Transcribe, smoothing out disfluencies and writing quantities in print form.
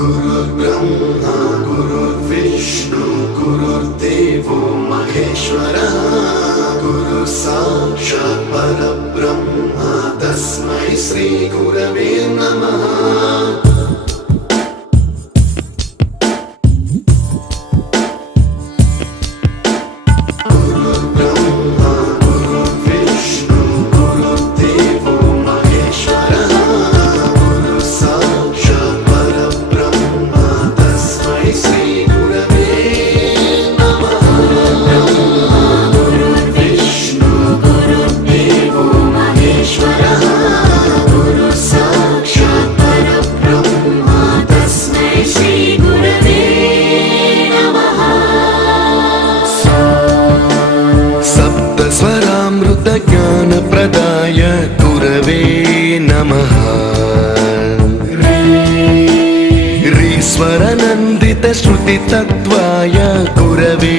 गुरुर्ब्रह्मा गुरुर्विष्णु गुरुर्देवो महेश्वरः गुरु साक्षात् परब्रह्म तस्मै श्री गुरवे नमः। ज्ञान प्रदाय गुरवे नमः। रीश्वरनन्दित श्रुति तत्त्वाय गुरवे